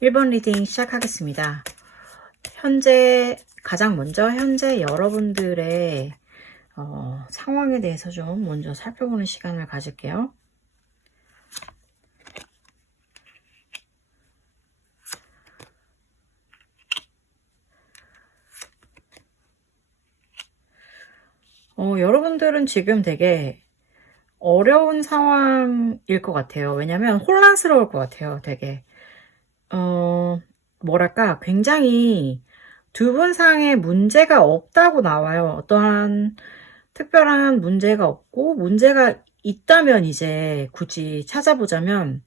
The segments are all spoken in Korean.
1번 리딩 시작하겠습니다. 가장 먼저 현재 여러분들의 상황에 대해서 좀 먼저 살펴보는 시간을 가질게요. 여러분들은 지금 되게 어려운 상황일 것 같아요. 왜냐면 혼란스러울 것 같아요. 되게 뭐랄까 굉장히 두 분 상에 문제가 없다고 나와요. 어떠한 특별한 문제가 없고, 문제가 있다면 이제 굳이 찾아보자면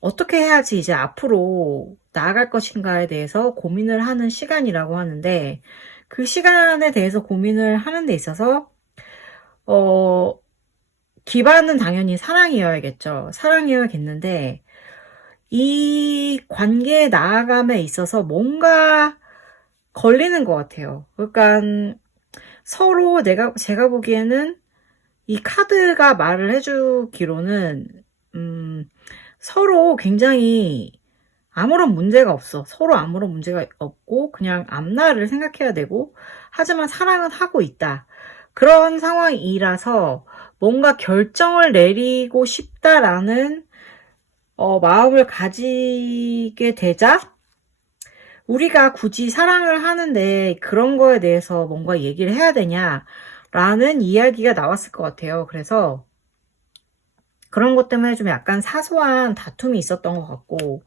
어떻게 해야지 이제 앞으로 나아갈 것인가에 대해서 고민을 하는 시간이라고 하는데, 그 시간에 대해서 고민을 하는 데 있어서 기반은 당연히 사랑이어야겠죠. 사랑이어야겠는데, 이 관계에 나아감에 있어서 뭔가 걸리는 것 같아요. 그러니까 서로 제가 보기에는 이 카드가 말을 해주기로는 서로 굉장히 아무런 문제가 없어. 서로 아무런 문제가 없고 그냥 앞날을 생각해야 되고, 하지만 사랑은 하고 있다. 그런 상황이라서 뭔가 결정을 내리고 싶다라는 마음을 가지게 되자 우리가 굳이 사랑을 하는데 그런 거에 대해서 뭔가 얘기를 해야 되냐라는 이야기가 나왔을 것 같아요. 그래서 그런 것 때문에 좀 약간 사소한 다툼이 있었던 것 같고,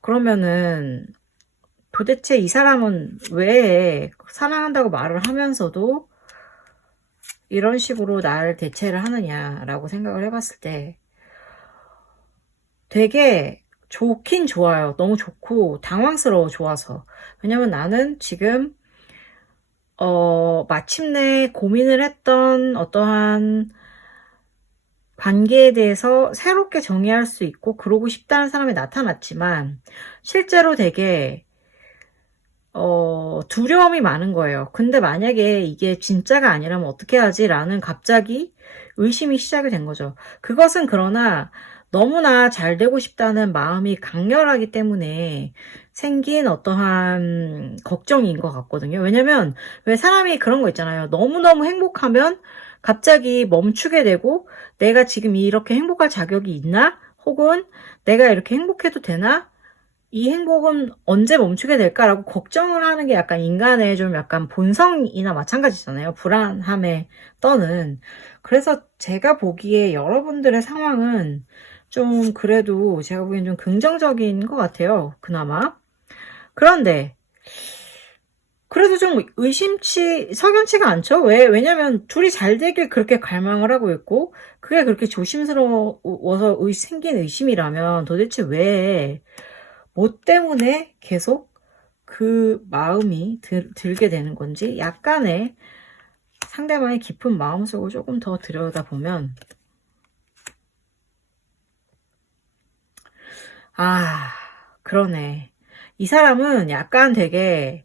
그러면은 도대체 이 사람은 왜 사랑한다고 말을 하면서도 이런 식으로 나를 대체를 하느냐라고 생각을 해봤을 때 되게 좋긴 좋아요. 너무 좋고 당황스러워. 좋아서. 왜냐면 나는 지금 마침내 고민을 했던 어떠한 관계에 대해서 새롭게 정의할 수 있고 그러고 싶다는 사람이 나타났지만, 실제로 되게 두려움이 많은 거예요. 근데 만약에 이게 진짜가 아니라면 어떻게 하지? 라는 갑자기 의심이 시작이 된 거죠. 그것은 그러나 너무나 잘 되고 싶다는 마음이 강렬하기 때문에 생긴 어떠한 걱정인 것 같거든요. 왜냐면 왜 사람이 그런 거 있잖아요. 너무너무 행복하면 갑자기 멈추게 되고, 내가 지금 이렇게 행복할 자격이 있나? 혹은 내가 이렇게 행복해도 되나? 이 행복은 언제 멈추게 될까라고 걱정을 하는 게 약간 인간의 좀 약간 본성이나 마찬가지잖아요. 불안함에 떠는. 그래서 제가 보기에 여러분들의 상황은 좀 그래도 제가 보기엔 좀 긍정적인 것 같아요. 그나마. 그런데 그래도 좀 석연치가 않죠? 왜냐면 둘이 잘 되길 그렇게 갈망을 하고 있고, 그게 그렇게 조심스러워서 생긴 의심이라면 도대체 뭐 때문에 계속 그 마음이 들게 되는 건지, 약간의 상대방의 깊은 마음속을 조금 더 들여다보면, 그러네. 이 사람은 약간 되게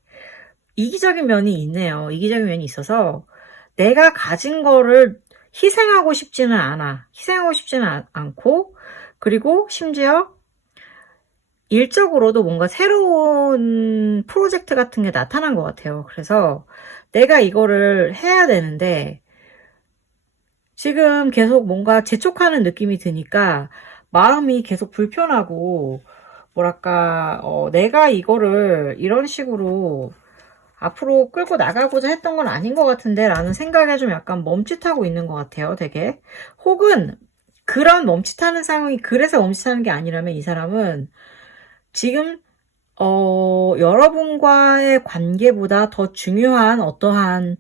이기적인 면이 있네요. 이기적인 면이 있어서 내가 가진 거를 희생하고 싶지는 않아. 희생하고 싶지는 않고, 그리고 심지어 일적으로도 뭔가 새로운 프로젝트 같은 게 나타난 것 같아요. 그래서 내가 이거를 해야 되는데 지금 계속 뭔가 재촉하는 느낌이 드니까 마음이 계속 불편하고, 뭐랄까 내가 이거를 이런 식으로 앞으로 끌고 나가고자 했던 건 아닌 것 같은데 라는 생각에 좀 약간 멈칫하고 있는 것 같아요. 되게. 혹은 그런 멈칫하는 상황이 그래서 멈칫하는 게 아니라면 이 사람은 지금 여러분과의 관계보다 더 중요한 어떠한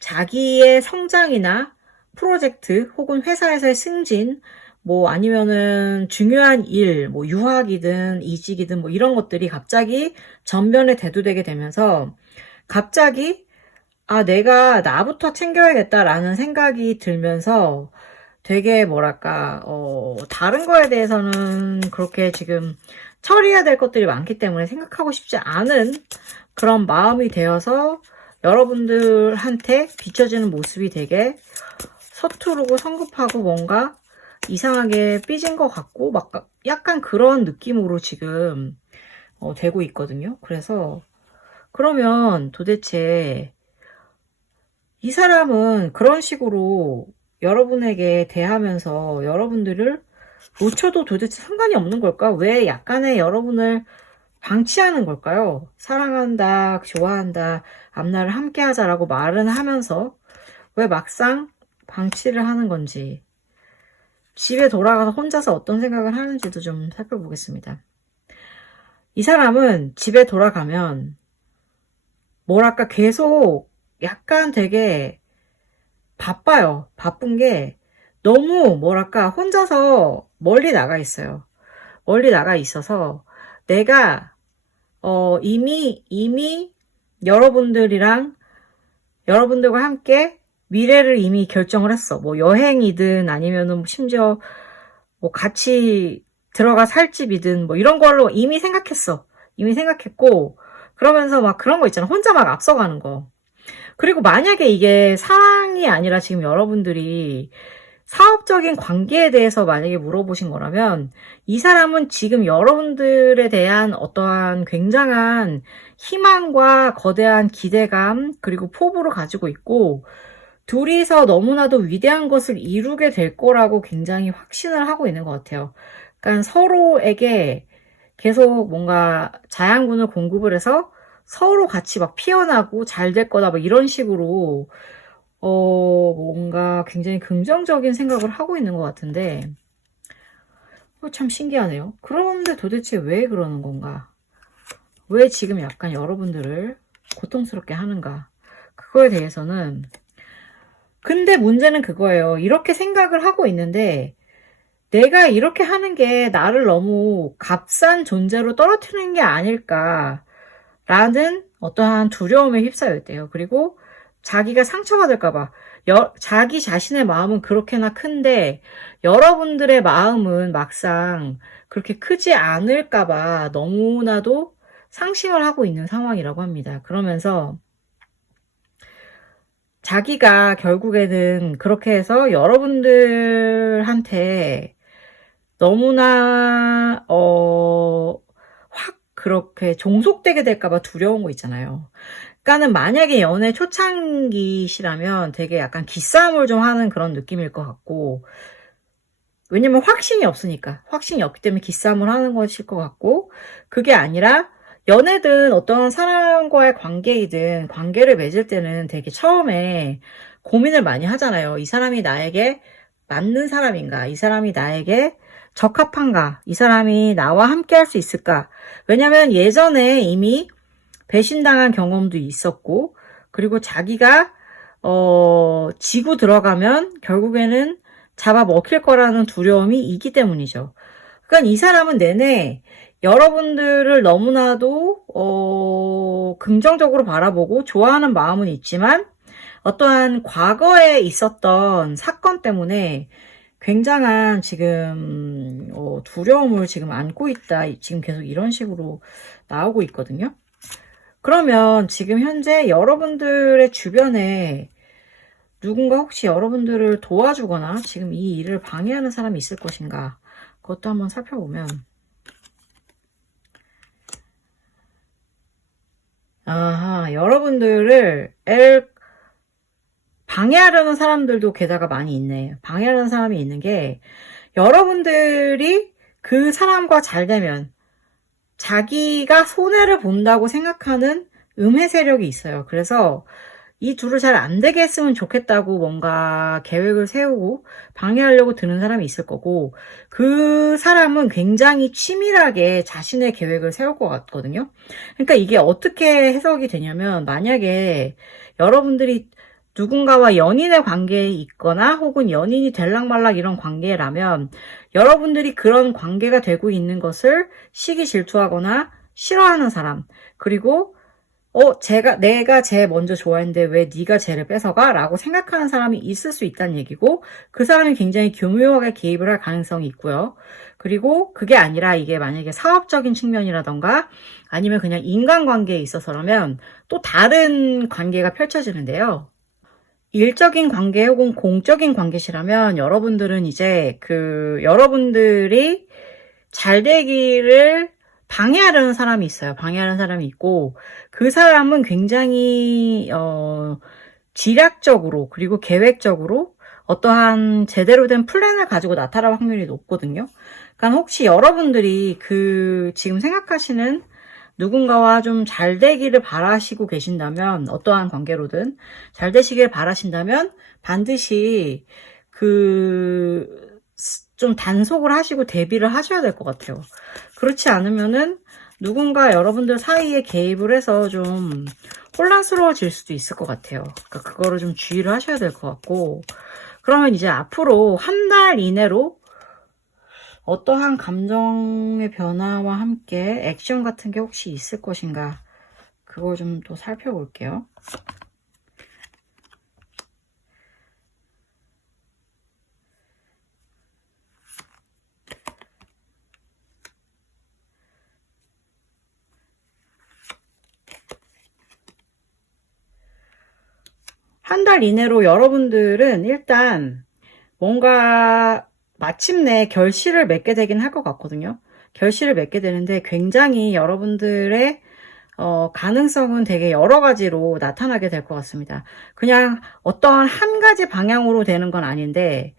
자기의 성장이나 프로젝트 혹은 회사에서의 승진, 뭐 아니면은 중요한 일, 뭐 유학이든 이직이든 뭐 이런 것들이 갑자기 전면에 대두되게 되면서 갑자기 내가 나부터 챙겨야겠다라는 생각이 들면서 되게 뭐랄까 다른 거에 대해서는 그렇게 지금 처리해야 될 것들이 많기 때문에 생각하고 싶지 않은 그런 마음이 되어서 여러분들한테 비춰지는 모습이 되게 서투르고 성급하고 뭔가 이상하게 삐진 것 같고 막 약간 그런 느낌으로 지금 되고 있거든요. 그래서 그러면 도대체 이 사람은 그런 식으로 여러분에게 대하면서 여러분들을 놓쳐도 도대체 상관이 없는 걸까? 왜 약간의 여러분을 방치하는 걸까요? 사랑한다, 좋아한다, 앞날을 함께 하자라고 말은 하면서 왜 막상 방치를 하는 건지, 집에 돌아가서 혼자서 어떤 생각을 하는지도 좀 살펴보겠습니다. 이 사람은 집에 돌아가면 뭐랄까 계속 약간 되게 바빠요. 바쁜 게 너무 뭐랄까 혼자서 멀리 나가 있어요. 멀리 나가 있어서 내가 이미 여러분들과 함께 미래를 이미 결정을 했어. 뭐 여행이든 아니면은 심지어 뭐 같이 들어가 살 집이든 뭐 이런 걸로 이미 생각했어. 이미 생각했고 그러면서 막 그런 거 있잖아. 혼자 막 앞서가는 거. 그리고 만약에 이게 사랑이 아니라 지금 여러분들이 사업적인 관계에 대해서 만약에 물어보신 거라면 이 사람은 지금 여러분들에 대한 어떠한 굉장한 희망과 거대한 기대감 그리고 포부를 가지고 있고 둘이서 너무나도 위대한 것을 이루게 될 거라고 굉장히 확신을 하고 있는 것 같아요. 그러니까 서로에게 계속 뭔가 자양분을 공급을 해서 서로 같이 막 피어나고 잘 될 거다, 막 이런 식으로, 뭔가 굉장히 긍정적인 생각을 하고 있는 것 같은데, 참 신기하네요. 그런데 도대체 왜 그러는 건가? 왜 지금 약간 여러분들을 고통스럽게 하는가? 그거에 대해서는, 근데 문제는 그거예요. 이렇게 생각을 하고 있는데, 내가 이렇게 하는 게 나를 너무 값싼 존재로 떨어뜨리는 게 아닐까. 라는 어떠한 두려움에 휩싸여 있대요. 그리고 자기가 상처가 될까봐. 자기 자신의 마음은 그렇게나 큰데 여러분들의 마음은 막상 그렇게 크지 않을까봐 너무나도 상심을 하고 있는 상황이라고 합니다. 그러면서 자기가 결국에는 그렇게 해서 여러분들한테 너무나 확 그렇게 종속되게 될까봐 두려운 거 있잖아요. 그러니까는 만약에 연애 초창기시라면 되게 약간 기싸움을 좀 하는 그런 느낌일 것 같고, 왜냐면 확신이 없으니까. 확신이 없기 때문에 기싸움을 하는 것일 것 같고, 그게 아니라 연애든 어떤 사람과의 관계이든 관계를 맺을 때는 되게 처음에 고민을 많이 하잖아요. 이 사람이 나에게 맞는 사람인가? 이 사람이 나에게 적합한가? 이 사람이 나와 함께 할 수 있을까? 왜냐면 예전에 이미 배신당한 경험도 있었고, 그리고 자기가, 지고 들어가면 결국에는 잡아먹힐 거라는 두려움이 있기 때문이죠. 그러니까 이 사람은 내내 여러분들을 너무나도, 긍정적으로 바라보고 좋아하는 마음은 있지만, 어떠한 과거에 있었던 사건 때문에 굉장한 지금 두려움을 지금 안고 있다. 지금 계속 이런 식으로 나오고 있거든요. 그러면 지금 현재 여러분들의 주변에 누군가 혹시 여러분들을 도와주거나 지금 이 일을 방해하는 사람이 있을 것인가? 그것도 한번 살펴보면 여러분들을 방해하려는 사람들도 게다가 많이 있네. 방해하려는 사람이 있는 게 여러분들이 그 사람과 잘 되면 자기가 손해를 본다고 생각하는 음해 세력이 있어요. 그래서 이 둘을 잘 안 되게 했으면 좋겠다고 뭔가 계획을 세우고 방해하려고 드는 사람이 있을 거고, 그 사람은 굉장히 치밀하게 자신의 계획을 세울 것 같거든요. 그러니까 이게 어떻게 해석이 되냐면, 만약에 여러분들이 누군가와 연인의 관계에 있거나 혹은 연인이 될락말락 이런 관계라면 여러분들이 그런 관계가 되고 있는 것을 시기 질투하거나 싫어하는 사람, 그리고 내가 쟤 먼저 좋아했는데 왜 네가 쟤를 뺏어가? 라고 생각하는 사람이 있을 수 있다는 얘기고, 그 사람이 굉장히 교묘하게 개입을 할 가능성이 있고요. 그리고 그게 아니라 이게 만약에 사업적인 측면이라던가 아니면 그냥 인간관계에 있어서라면 또 다른 관계가 펼쳐지는데요. 일적인 관계 혹은 공적인 관계시라면 여러분들은 이제 여러분들이 잘 되기를 방해하려는 사람이 있어요. 방해하는 사람이 있고, 그 사람은 굉장히 지략적으로 그리고 계획적으로 어떠한 제대로 된 플랜을 가지고 나타날 확률이 높거든요. 그러니까 혹시 여러분들이 지금 생각하시는 누군가와 좀 잘 되기를 바라시고 계신다면, 어떠한 관계로든 잘 되시길 바라신다면 반드시 좀 단속을 하시고 대비를 하셔야 될 것 같아요. 그렇지 않으면은 누군가 여러분들 사이에 개입을 해서 좀 혼란스러워질 수도 있을 것 같아요. 그러니까 그거를 좀 주의를 하셔야 될 것 같고, 그러면 이제 앞으로 한 달 이내로 어떠한 감정의 변화와 함께 액션 같은 게 혹시 있을 것인가, 그거 좀 또 살펴볼게요. 한 달 이내로 여러분들은 일단 뭔가 마침내 결실을 맺게 되긴 할 것 같거든요. 결실을 맺게 되는데 굉장히 여러분들의 가능성은 되게 여러 가지로 나타나게 될 것 같습니다. 그냥 어떠한 한 가지 방향으로 되는 건 아닌데,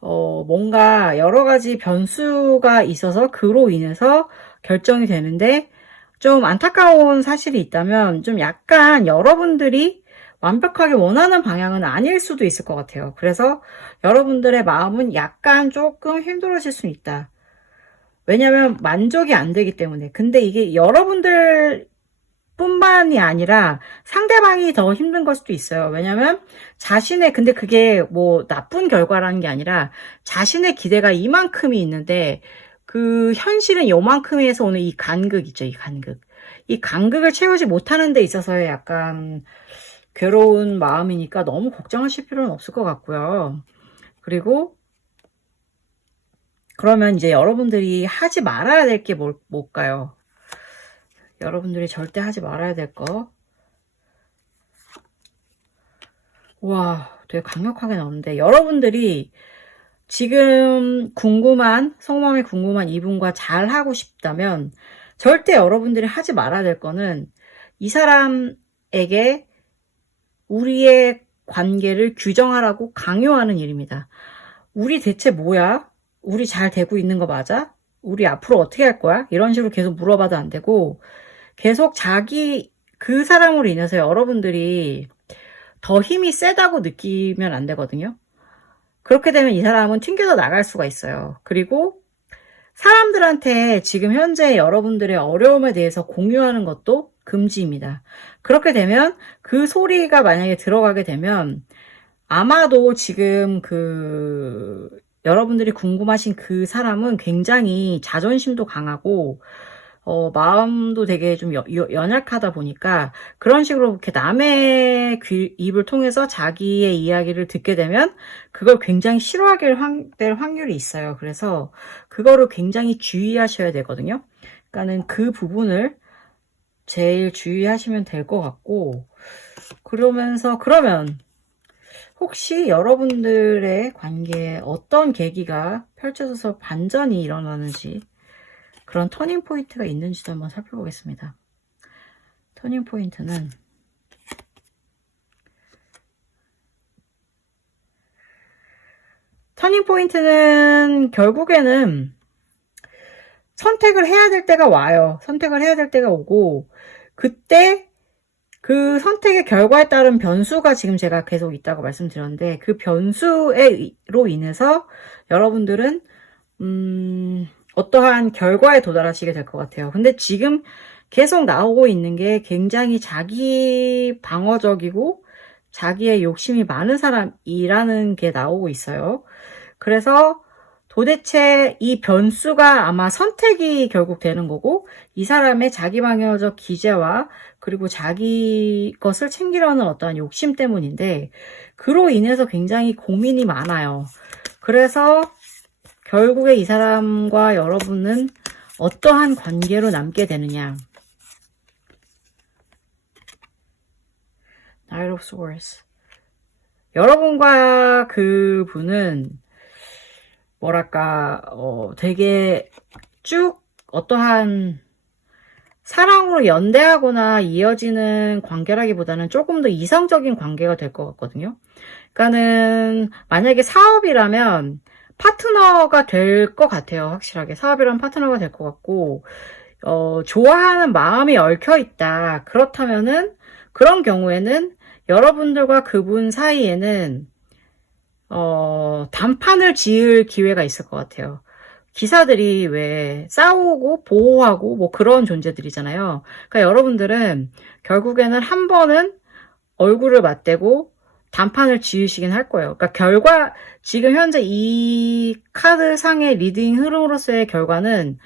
뭔가 여러 가지 변수가 있어서 그로 인해서 결정이 되는데, 좀 안타까운 사실이 있다면 좀 약간 여러분들이 완벽하게 원하는 방향은 아닐 수도 있을 것 같아요. 그래서 여러분들의 마음은 약간 조금 힘들어질 수 있다. 왜냐면 만족이 안 되기 때문에. 근데 이게 여러분들 뿐만이 아니라 상대방이 더 힘든 걸 수도 있어요. 왜냐면 근데 그게 뭐 나쁜 결과라는 게 아니라 자신의 기대가 이만큼이 있는데 그 현실은 요만큼에서 오는 이 간극 있죠, 이 간극. 이 간극을 채우지 못하는 데 있어서의 약간 괴로운 마음이니까 너무 걱정하실 필요는 없을 것 같고요. 그리고 그러면 이제 여러분들이 하지 말아야 될 게 뭘까요? 여러분들이 절대 하지 말아야 될 거. 와, 되게 강력하게 나오는데, 여러분들이 지금 속마음이 궁금한 이분과 잘 하고 싶다면 절대 여러분들이 하지 말아야 될 거는 이 사람에게 우리의 관계를 규정하라고 강요하는 일입니다. 우리 대체 뭐야? 우리 잘 되고 있는 거 맞아? 우리 앞으로 어떻게 할 거야? 이런 식으로 계속 물어봐도 안 되고, 계속 그 사람으로 인해서 여러분들이 더 힘이 세다고 느끼면 안 되거든요. 그렇게 되면 이 사람은 튕겨져 나갈 수가 있어요. 그리고 사람들한테 지금 현재 여러분들의 어려움에 대해서 공유하는 것도 금지입니다. 그렇게 되면 그 소리가 만약에 들어가게 되면 아마도 지금 여러분들이 궁금하신 그 사람은 굉장히 자존심도 강하고 마음도 되게 좀 연약하다 보니까 그런 식으로 이렇게 남의 입을 통해서 자기의 이야기를 듣게 되면 그걸 굉장히 싫어하게 될 확률이 있어요. 그래서 그거를 굉장히 주의하셔야 되거든요. 그러니까는 그 부분을 제일 주의하시면 될 것 같고, 그러면 혹시 여러분들의 관계에 어떤 계기가 펼쳐져서 반전이 일어나는지, 그런 터닝 포인트가 있는지도 한번 살펴보겠습니다. 터닝 포인트는 결국에는 선택을 해야 될 때가 와요. 선택을 해야 될 때가 오고, 그때 그 선택의 결과에 따른 변수가 지금 제가 계속 있다고 말씀드렸는데, 그 변수로 인해서 여러분들은 어떠한 결과에 도달하시게 될 것 같아요. 근데 지금 계속 나오고 있는 게 굉장히 자기 방어적이고 자기의 욕심이 많은 사람이라는 게 나오고 있어요. 그래서 도대체 이 변수가 아마 선택이 결국 되는 거고, 이 사람의 자기 방어적 기제와 그리고 자기 것을 챙기려는 어떠한 욕심 때문인데, 그로 인해서 굉장히 고민이 많아요. 그래서 결국에 이 사람과 여러분은 어떠한 관계로 남게 되느냐. Knight of Swords. 여러분과 그 분은 뭐랄까 되게 쭉 어떠한 사랑으로 연대하거나 이어지는 관계라기보다는 조금 더 이성적인 관계가 될 것 같거든요. 그러니까는 만약에 사업이라면 파트너가 될 것 같아요. 확실하게 사업이라면 파트너가 될 것 같고, 좋아하는 마음이 얽혀 있다. 그렇다면은 그런 경우에는 여러분들과 그분 사이에는 단판을 지을 기회가 있을 것 같아요. 기사들이 왜 싸우고 보호하고 뭐 그런 존재들이잖아요. 그러니까 여러분들은 결국에는 한 번은 얼굴을 맞대고 단판을 지으시긴 할 거예요. 그러니까 지금 현재 이 카드상의 리딩 흐름으로서의 결과는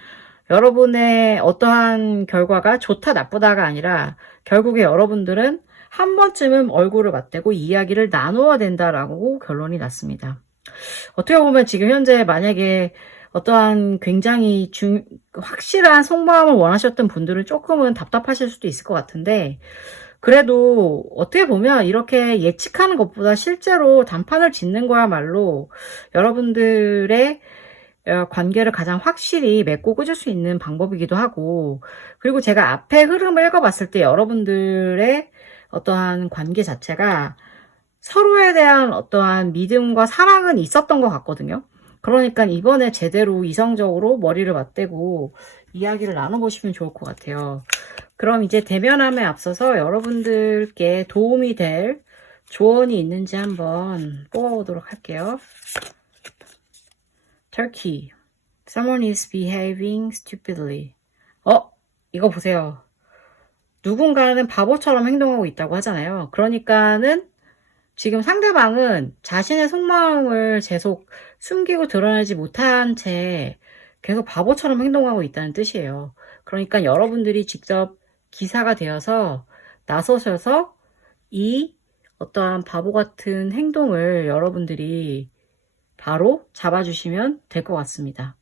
여러분의 어떠한 결과가 좋다 나쁘다가 아니라 결국에 여러분들은 한 번쯤은 얼굴을 맞대고 이야기를 나누어야 된다라고 결론이 났습니다. 어떻게 보면 지금 현재 만약에 어떠한 굉장히 확실한 속마음을 원하셨던 분들은 조금은 답답하실 수도 있을 것 같은데, 그래도 어떻게 보면 이렇게 예측하는 것보다 실제로 단판을 짓는 거야말로 여러분들의 관계를 가장 확실히 맺고 꽂을 수 있는 방법이기도 하고, 그리고 제가 앞에 흐름을 읽어봤을 때 여러분들의 어떠한 관계 자체가 서로에 대한 어떠한 믿음과 사랑은 있었던 것 같거든요. 그러니까 이번에 제대로 이성적으로 머리를 맞대고 이야기를 나눠보시면 좋을 것 같아요. 그럼 이제 대면함에 앞서서 여러분들께 도움이 될 조언이 있는지 한번 뽑아보도록 할게요. Turkey. Someone is behaving stupidly. 이거 보세요. 누군가는 바보처럼 행동하고 있다고 하잖아요. 그러니까는 지금 상대방은 자신의 속마음을 계속 숨기고 드러내지 못한 채 계속 바보처럼 행동하고 있다는 뜻이에요. 그러니까 여러분들이 직접 기사가 되어서 나서셔서 이 어떠한 바보 같은 행동을 여러분들이 바로 잡아주시면 될 것 같습니다.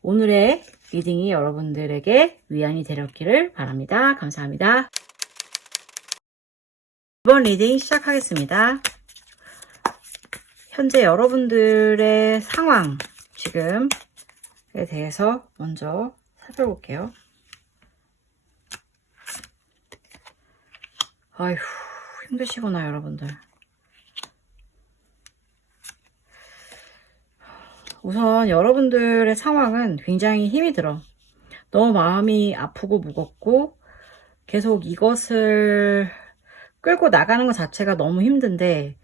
오늘의 리딩이 여러분들에게 위안이 되었기를 바랍니다. 감사합니다. 이번 리딩 시작하겠습니다. 현재 여러분들의 상황, 지금에 대해서 먼저 살펴볼게요. 아휴, 힘드시구나, 여러분들. 우선 여러분들의 상황은 굉장히 힘이 들어. 너무 마음이 아프고 무겁고 계속 이것을 끌고 나가는 것 자체가 너무 힘든데,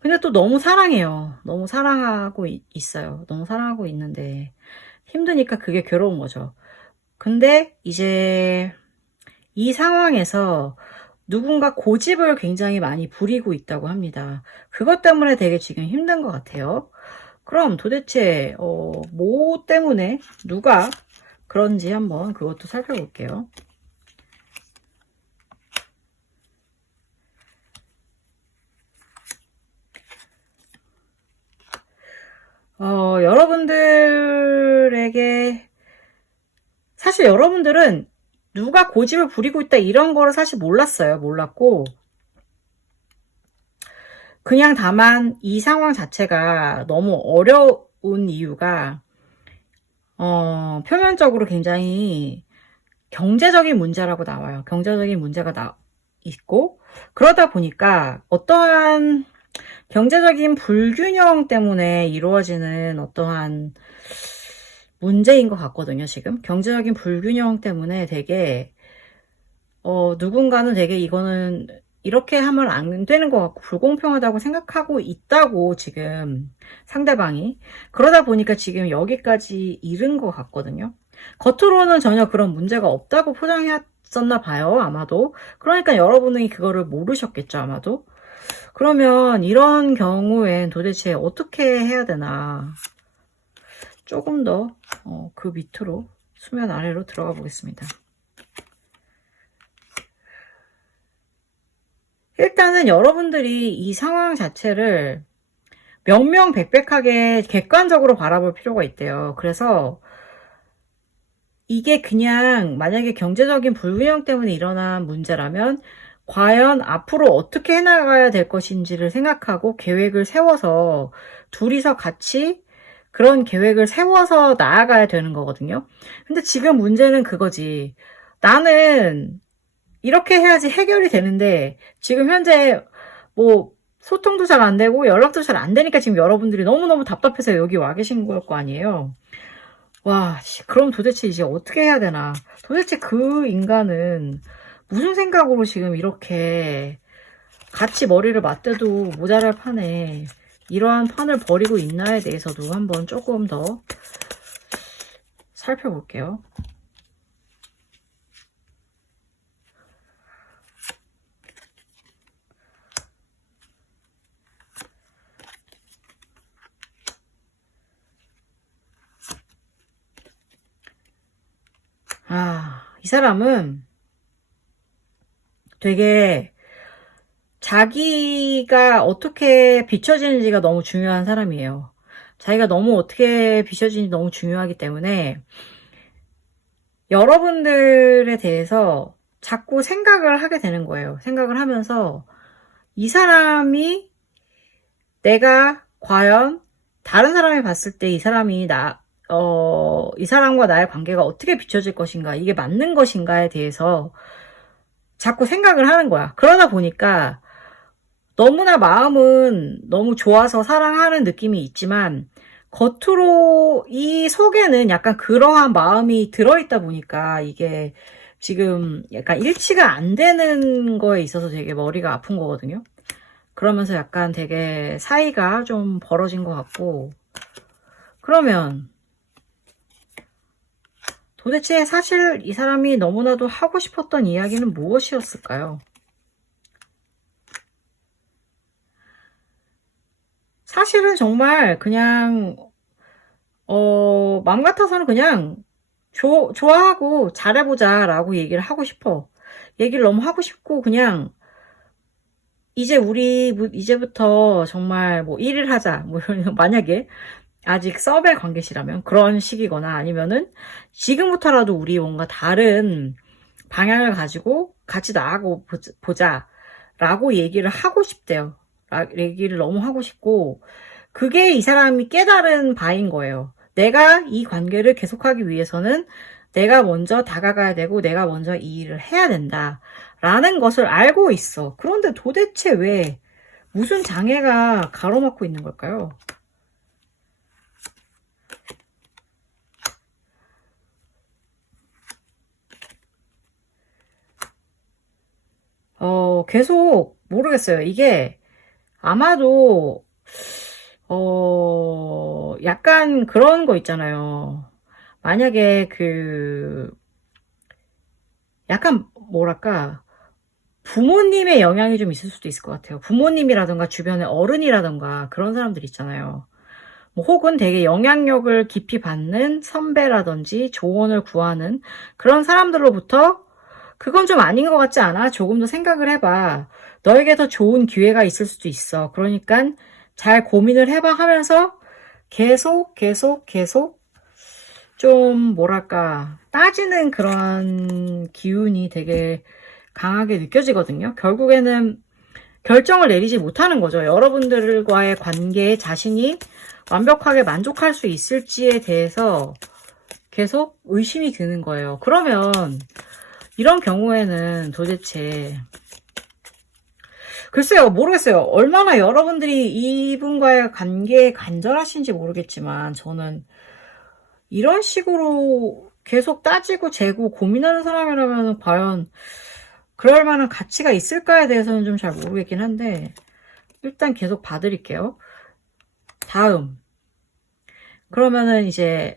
근데 또 너무 사랑해요. 너무 사랑하고 있어요. 너무 사랑하고 있는데 힘드니까 그게 괴로운 거죠. 근데 이제 이 상황에서 누군가 고집을 굉장히 많이 부리고 있다고 합니다. 그것 때문에 되게 지금 힘든 것 같아요. 그럼 도대체 뭐 때문에 누가 그런지 한번 그것도 살펴볼게요. 여러분들에게 사실 여러분들은 누가 고집을 부리고 있다 이런 거를 사실 몰랐어요. 몰랐고 그냥 다만 이 상황 자체가 너무 어려운 이유가 표면적으로 굉장히 경제적인 문제라고 나와요. 경제적인 문제가 있고 그러다 보니까 어떠한 경제적인 불균형 때문에 이루어지는 어떠한 문제인 것 같거든요. 지금 경제적인 불균형 때문에 되게 누군가는 되게 이거는 이렇게 하면 안 되는 것 같고 불공평하다고 생각하고 있다고 지금 상대방이 그러다 보니까 지금 여기까지 이른 것 같거든요. 겉으로는 전혀 그런 문제가 없다고 포장했었나 봐요. 아마도. 그러니까 여러분이 그거를 모르셨겠죠. 아마도. 그러면 이런 경우엔 도대체 어떻게 해야 되나 조금 더 그 밑으로 수면 아래로 들어가 보겠습니다. 일단은 여러분들이 이 상황 자체를 명명백백하게 객관적으로 바라볼 필요가 있대요. 그래서 이게 그냥 만약에 경제적인 불균형 때문에 일어난 문제라면 과연 앞으로 어떻게 해나가야 될 것인지를 생각하고 계획을 세워서 둘이서 같이 그런 계획을 세워서 나아가야 되는 거거든요. 근데 지금 문제는 그거지. 나는 이렇게 해야지 해결이 되는데 지금 현재 뭐 소통도 잘 안 되고 연락도 잘 안 되니까 지금 여러분들이 너무너무 답답해서 여기 와 계신 걸 거 아니에요. 와, 그럼 도대체 이제 어떻게 해야 되나? 도대체 그 인간은 무슨 생각으로 지금 이렇게 같이 머리를 맞대도 모자랄 판에 이러한 판을 벌이고 있나에 대해서도 한번 조금 더 살펴볼게요. 이 사람은 되게 자기가 어떻게 비춰지는지가 너무 중요한 사람이에요. 자기가 너무 어떻게 비춰지는지 너무 중요하기 때문에 여러분들에 대해서 자꾸 생각을 하게 되는 거예요. 생각을 하면서 이 사람이 내가 과연 다른 사람이 봤을 때 이 사람이 이 사람과 나의 관계가 어떻게 비춰질 것인가, 이게 맞는 것인가에 대해서 자꾸 생각을 하는 거야. 그러다 보니까 너무나 마음은 너무 좋아서 사랑하는 느낌이 있지만 겉으로 이 속에는 약간 그러한 마음이 들어있다 보니까 이게 지금 약간 일치가 안 되는 거에 있어서 되게 머리가 아픈 거거든요. 그러면서 약간 되게 사이가 좀 벌어진 것 같고, 그러면 도대체 사실 이 사람이 너무나도 하고 싶었던 이야기는 무엇이었을까요? 사실은 정말 그냥 마음 같아서는 그냥 좋아하고 잘해보자 라고 얘기를 하고 싶어. 얘기를 너무 하고 싶고, 그냥 이제 우리 이제부터 정말 뭐 일을 하자, 뭐 만약에 아직 서벨 관계시라면 그런 식이거나, 아니면은 지금부터라도 우리 뭔가 다른 방향을 가지고 같이 나아가고 보자 라고 얘기를 하고 싶대요. 얘기를 너무 하고 싶고, 그게 이 사람이 깨달은 바인 거예요. 내가 이 관계를 계속하기 위해서는 내가 먼저 다가가야 되고 내가 먼저 이 일을 해야 된다 라는 것을 알고 있어. 그런데 도대체 왜 무슨 장애가 가로막고 있는 걸까요? 계속 모르겠어요. 이게 아마도 약간 그런 거 있잖아요. 만약에 약간 뭐랄까, 부모님의 영향이 좀 있을 수도 있을 것 같아요. 부모님이라든가 주변의 어른이라든가 그런 사람들 있잖아요. 뭐 혹은 되게 영향력을 깊이 받는 선배라든지 조언을 구하는 그런 사람들로부터 그건 좀 아닌 것 같지 않아? 조금 더 생각을 해봐. 너에게 더 좋은 기회가 있을 수도 있어. 그러니까 잘 고민을 해봐 하면서 계속 좀 뭐랄까, 따지는 그런 기운이 되게 강하게 느껴지거든요. 결국에는 결정을 내리지 못하는 거죠. 여러분들과의 관계에 자신이 완벽하게 만족할 수 있을지에 대해서 계속 의심이 드는 거예요. 그러면 이런 경우에는 도대체 글쎄요, 모르겠어요. 얼마나 여러분들이 이분과의 관계에 간절하신지 모르겠지만 저는 이런 식으로 계속 따지고 재고 고민하는 사람이라면 과연 그럴 만한 가치가 있을까에 대해서는 좀 잘 모르겠긴 한데, 일단 계속 봐드릴게요. 다음. 그러면은 이제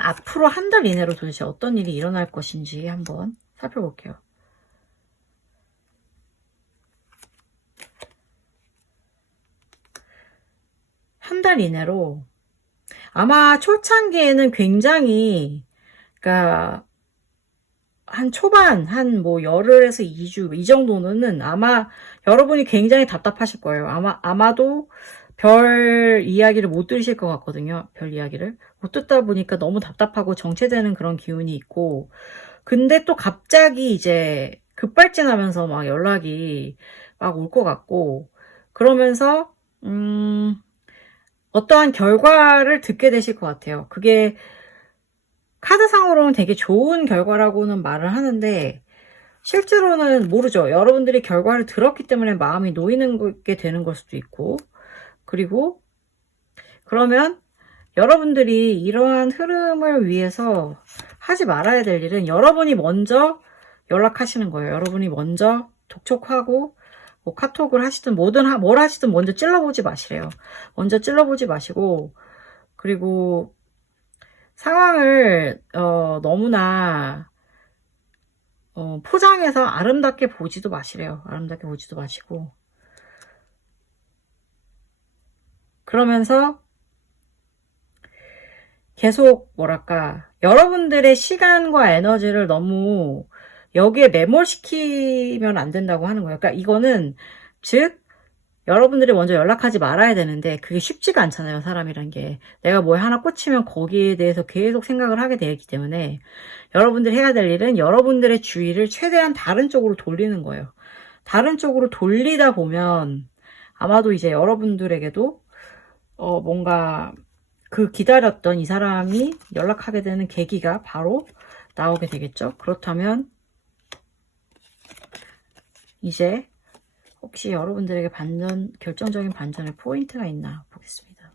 앞으로 한 달 이내로 도대체 어떤 일이 일어날 것인지 한번 살펴볼게요. 한 달 이내로 아마 초창기에는 굉장히, 그러니까 한 초반 한 뭐 열흘에서 2주 이 정도는 아마 여러분이 굉장히 답답하실 거예요. 아마도 별 이야기를 못 들으실 것 같거든요. 별 이야기를 못 듣다 보니까 너무 답답하고 정체되는 그런 기운이 있고, 근데 또 갑자기 이제 급발진하면서 막 연락이 막 올 것 같고, 그러면서 어떠한 결과를 듣게 되실 것 같아요. 그게 카드상으로는 되게 좋은 결과라고는 말을 하는데 실제로는 모르죠. 여러분들이 결과를 들었기 때문에 마음이 놓이는 게 되는 걸 수도 있고, 그리고 그러면 여러분들이 이러한 흐름을 위해서 하지 말아야 될 일은 여러분이 먼저 연락하시는 거예요. 여러분이 먼저 독촉하고 뭐 카톡을 하시든 뭐든 뭘 하시든 먼저 찔러보지 마시래요. 먼저 찔러보지 마시고, 그리고 상황을 너무나 포장해서 아름답게 보지도 마시래요. 아름답게 보지도 마시고, 그러면서 계속 뭐랄까 여러분들의 시간과 에너지를 너무 여기에 매몰시키면 안 된다고 하는 거예요. 그러니까 이거는 즉 여러분들이 먼저 연락하지 말아야 되는데 그게 쉽지가 않잖아요. 사람이란 게 내가 뭐에 하나 꽂히면 거기에 대해서 계속 생각을 하게 되기 때문에 여러분들이 해야 될 일은 여러분들의 주의를 최대한 다른 쪽으로 돌리는 거예요. 다른 쪽으로 돌리다 보면 아마도 이제 여러분들에게도 뭔가 그 기다렸던 이 사람이 연락하게 되는 계기가 바로 나오게 되겠죠. 그렇다면 이제 혹시 여러분들에게 결정적인 반전의 포인트가 있나 보겠습니다.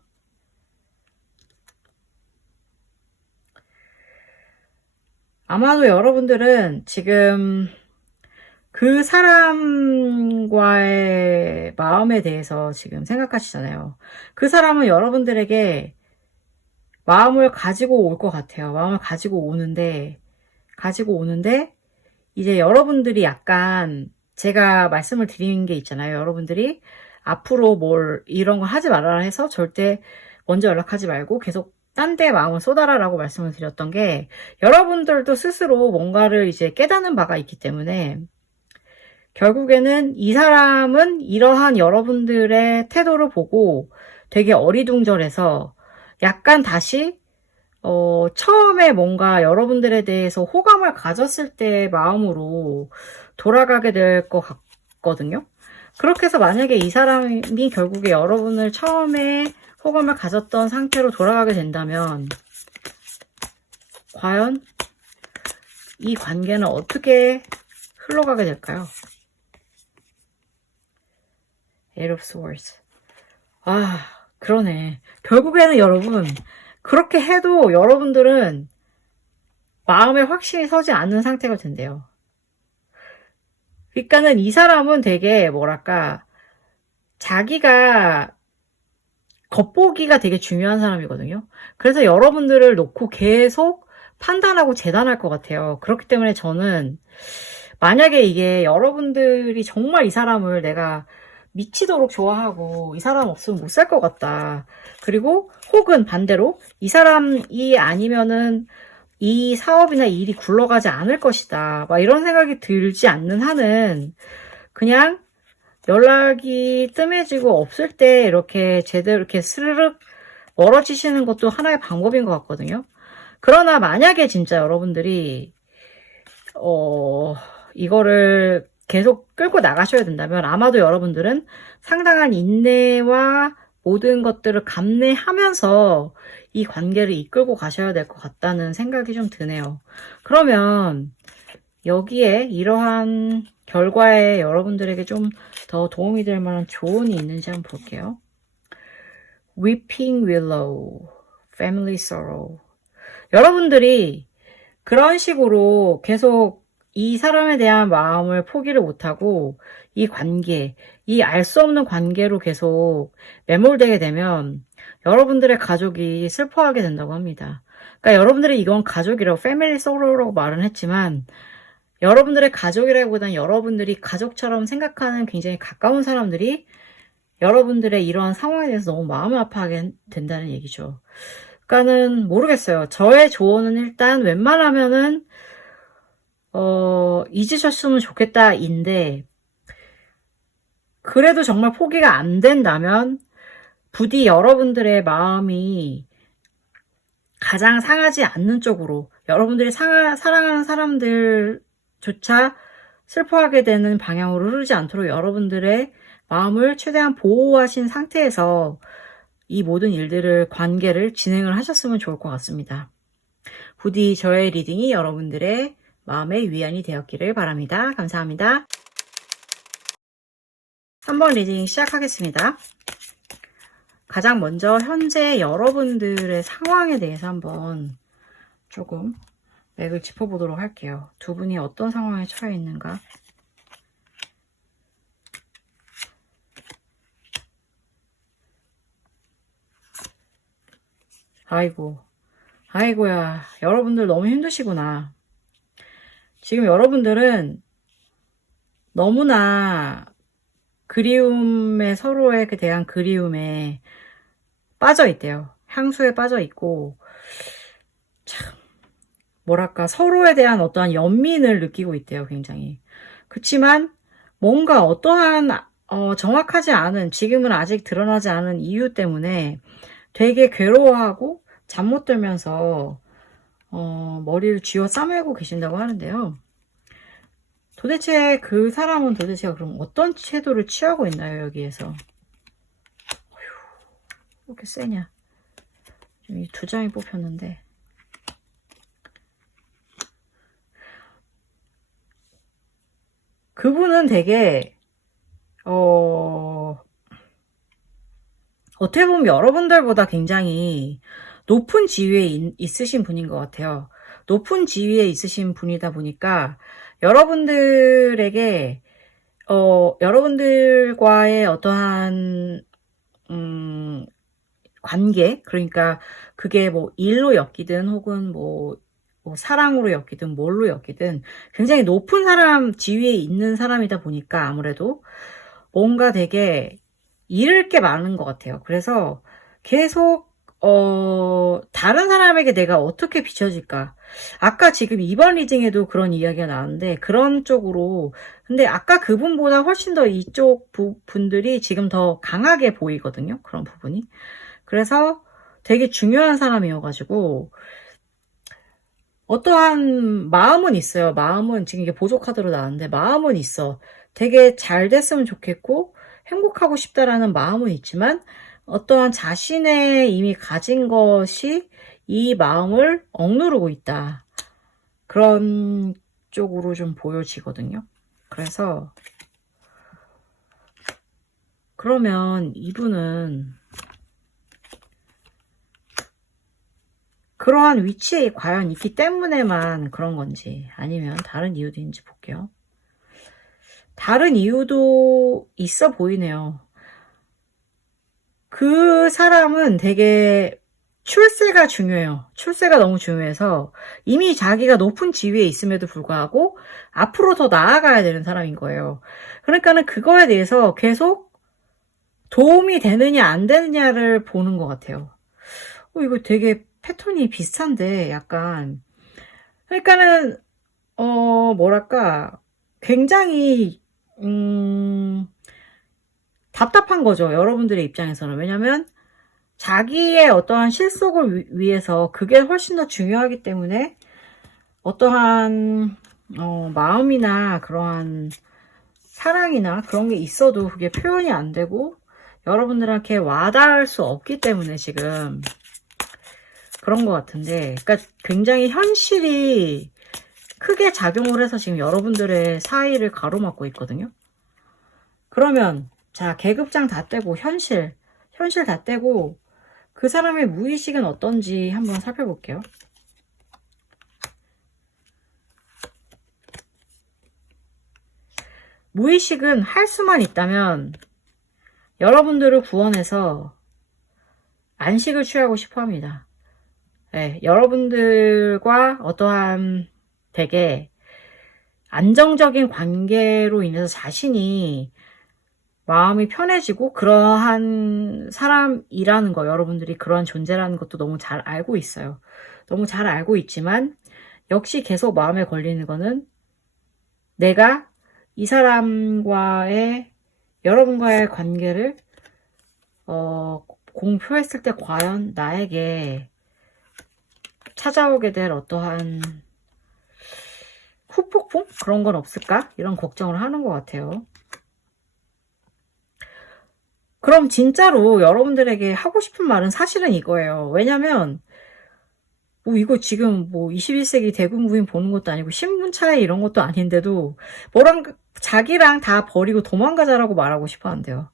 아마도 여러분들은 지금 그 사람과의 마음에 대해서 지금 생각하시잖아요. 그 사람은 여러분들에게 마음을 가지고 올 것 같아요. 마음을 가지고 오는데 이제 여러분들이 약간 제가 말씀을 드리는 게 있잖아요. 여러분들이 앞으로 이런 거 하지 말아라 해서 절대 먼저 연락하지 말고 계속 딴 데 마음을 쏟아라라고 말씀을 드렸던 게 여러분들도 스스로 뭔가를 이제 깨닫는 바가 있기 때문에 결국에는 이 사람은 이러한 여러분들의 태도를 보고 되게 어리둥절해서 약간 다시 처음에 뭔가 여러분들에 대해서 호감을 가졌을 때의 마음으로 돌아가게 될 것 같거든요. 그렇게 해서 만약에 이 사람이 결국에 여러분을 처음에 호감을 가졌던 상태로 돌아가게 된다면 과연 이 관계는 어떻게 흘러가게 될까요? Eight of Swords. 아, 그러네. 결국에는 여러분, 그렇게 해도 여러분들은 마음에 확신이 서지 않는 상태가 된대요. 그러니까는 이 사람은 되게 뭐랄까 자기가 겉보기가 되게 중요한 사람이거든요. 그래서 여러분들을 놓고 계속 판단하고 재단할 것 같아요. 그렇기 때문에 저는 만약에 이게 여러분들이 정말 이 사람을 내가 미치도록 좋아하고 이 사람 없으면 못 살 것 같다. 그리고 혹은 반대로 이 사람이 아니면은 이 사업이나 이 일이 굴러가지 않을 것이다. 막 이런 생각이 들지 않는 한은 그냥 연락이 뜸해지고 없을 때 이렇게 제대로 이렇게 스르륵 멀어지시는 것도 하나의 방법인 것 같거든요. 그러나 만약에 진짜 여러분들이 이거를 계속 끌고 나가셔야 된다면 아마도 여러분들은 상당한 인내와 모든 것들을 감내하면서 이 관계를 이끌고 가셔야 될 것 같다는 생각이 좀 드네요. 그러면 여기에 이러한 결과에 여러분들에게 좀 더 도움이 될 만한 조언이 있는지 한번 볼게요. Weeping Willow, Family Sorrow. 여러분들이 그런 식으로 계속 이 사람에 대한 마음을 포기를 못하고 이 관계, 이 알 수 없는 관계로 계속 매몰되게 되면 여러분들의 가족이 슬퍼하게 된다고 합니다. 그러니까 여러분들이 이건 가족이라고 패밀리 소로라고 말은 했지만 여러분들의 가족이라기보다는 여러분들이 가족처럼 생각하는 굉장히 가까운 사람들이 여러분들의 이러한 상황에 대해서 너무 마음을 아파하게 된다는 얘기죠. 그러니까는 모르겠어요. 저의 조언은 일단 웬만하면은 잊으셨으면 좋겠다인데 그래도 정말 포기가 안 된다면 부디 여러분들의 마음이 가장 상하지 않는 쪽으로 여러분들이 사랑하는 사람들조차 슬퍼하게 되는 방향으로 흐르지 않도록 여러분들의 마음을 최대한 보호하신 상태에서 이 모든 일들을, 관계를 진행을 하셨으면 좋을 것 같습니다. 부디 저의 리딩이 여러분들의 마음의 위안이 되었기를 바랍니다. 감사합니다. 3번 리딩 시작하겠습니다. 가장 먼저 현재 여러분들의 상황에 대해서 한번 조금 맥을 짚어보도록 할게요. 두 분이 어떤 상황에 처해 있는가. 아이고야, 여러분들 너무 힘드시구나. 지금 여러분들은 너무나 그리움에, 서로에 대한 그리움에 빠져 있대요. 향수에 빠져 있고, 참, 뭐랄까, 서로에 대한 어떠한 연민을 느끼고 있대요, 굉장히. 그치만, 뭔가 어떠한, 정확하지 않은, 지금은 아직 드러나지 않은 이유 때문에 되게 괴로워하고, 잠 못 들면서, 머리를 쥐어 싸매고 계신다고 하는데요. 도대체 그 사람은 도대체 그럼 어떤 태도를 취하고 있나요, 여기에서? 어휴, 왜 이렇게 세냐. 이 두 장이 뽑혔는데. 그분은 되게, 어떻게 보면 여러분들보다 굉장히 높은 지위에 있으신 분인 것 같아요. 높은 지위에 있으신 분이다 보니까 여러분들에게 여러분들과의 어떠한 관계, 그러니까 그게 뭐 일로 엮이든 혹은 뭐 사랑으로 엮이든 뭘로 엮이든 굉장히 높은 사람, 지위에 있는 사람이다 보니까 아무래도 뭔가 되게 잃을 게 많은 것 같아요. 그래서 계속 다른 사람에게 내가 어떻게 비춰질까. 아까 지금 2번 리딩에도 그런 이야기가 나왔는데 그런 쪽으로, 근데 아까 그분보다 훨씬 더 이쪽 분들이 지금 더 강하게 보이거든요. 그런 부분이. 그래서 되게 중요한 사람이어가지고 어떠한 마음은 있어요. 마음은 지금 이게 보조 카드로 나왔는데 마음은 있어. 되게 잘 됐으면 좋겠고 행복하고 싶다라는 마음은 있지만 어떠한 자신의 이미 가진 것이 이 마음을 억누르고 있다. 그런 쪽으로 좀 보여지거든요. 그래서 그러면 이분은 그러한 위치에 과연 있기 때문에만 그런 건지 아니면 다른 이유도 있는지 볼게요. 다른 이유도 있어 보이네요. 그 사람은 되게 출세가 중요해요. 출세가 너무 중요해서 이미 자기가 높은 지위에 있음에도 불구하고 앞으로 더 나아가야 되는 사람인 거예요. 그러니까는 그거에 대해서 계속 도움이 되느냐 안 되느냐를 보는 것 같아요. 이거 되게 패턴이 비슷한데 약간, 그러니까는 뭐랄까 굉장히 답답한 거죠. 여러분들의 입장에서는. 왜냐면 자기의 어떠한 실속을 위해서 그게 훨씬 더 중요하기 때문에 어떠한 마음이나 그러한 사랑이나 그런 게 있어도 그게 표현이 안 되고 여러분들한테 와닿을 수 없기 때문에 지금 그런 것 같은데, 그러니까 굉장히 현실이 크게 작용을 해서 지금 여러분들의 사이를 가로막고 있거든요. 그러면 자, 계급장 다 떼고 현실 다 떼고 그 사람의 무의식은 어떤지 한번 살펴볼게요. 무의식은 할 수만 있다면 여러분들을 구원해서 안식을 취하고 싶어 합니다. 네, 여러분들과 어떠한 되게 안정적인 관계로 인해서 자신이 마음이 편해지고 그러한 사람이라는 거, 여러분들이 그러한 존재라는 것도 너무 잘 알고 있어요. 너무 잘 알고 있지만 역시 계속 마음에 걸리는 거는 내가 이 사람과의, 여러분과의 관계를 공표했을 때 과연 나에게 찾아오게 될 어떠한 후폭풍? 그런 건 없을까? 이런 걱정을 하는 것 같아요. 그럼 진짜로 여러분들에게 하고 싶은 말은 사실은 이거예요. 왜냐면 뭐 이거 지금 뭐 21세기 대국무인 보는 것도 아니고 신분 차이 이런 것도 아닌데도 뭐랑 자기랑 다 버리고 도망가자라고 말하고 싶어 한대요.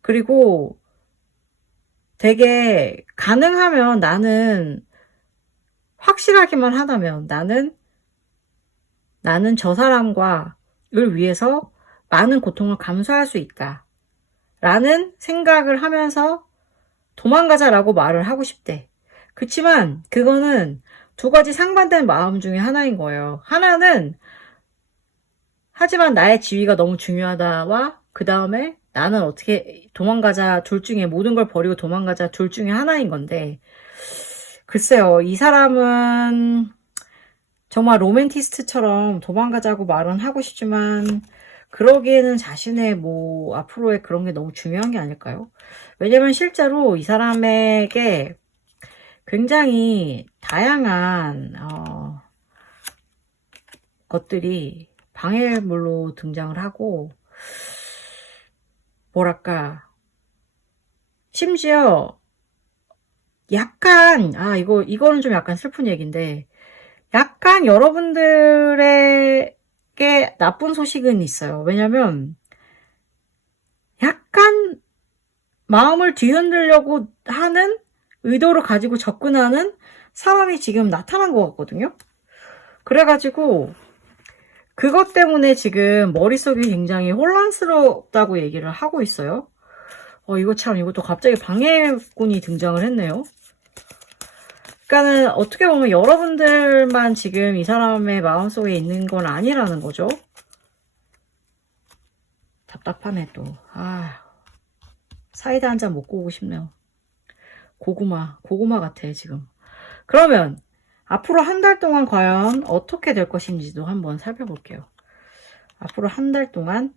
그리고 되게 가능하면 나는 확실하기만 하다면 나는 저 사람과 을 위해서 많은 고통을 감수할 수 있다. 라는 생각을 하면서 도망가자라고 말을 하고 싶대. 그치만 그거는 두 가지 상반된 마음 중에 하나인 거예요. 하나는 하지만 나의 지위가 너무 중요하다와 그 다음에 나는 어떻게 도망가자 둘 중에 모든 걸 버리고 도망가자 둘 중에 하나인 건데 글쎄요. 이 사람은 정말 로맨티스트처럼 도망가자고 말은 하고 싶지만 그러기에는 자신의 뭐 앞으로의 그런 게 너무 중요한 게 아닐까요? 왜냐면 실제로 이 사람에게 굉장히 다양한 것들이 방해물로 등장을 하고 뭐랄까 심지어 약간 이거는 좀 약간 슬픈 얘기인데 약간 여러분들에게 나쁜 소식은 있어요. 왜냐면 약간 마음을 뒤흔들려고 하는 의도를 가지고 접근하는 사람이 지금 나타난 것 같거든요. 그래가지고 그것 때문에 지금 머릿속이 굉장히 혼란스럽다고 얘기를 하고 있어요. 이것도 갑자기 방해꾼이 등장을 했네요. 그러니까는 어떻게 보면 여러분들만 지금 이 사람의 마음속에 있는 건 아니라는 거죠. 답답하네 또. 사이다 한 잔 먹고 오고 싶네요. 고구마 같아 지금. 그러면 앞으로 한 달 동안 과연 어떻게 될 것인지도 한번 살펴볼게요. 앞으로 한 달 동안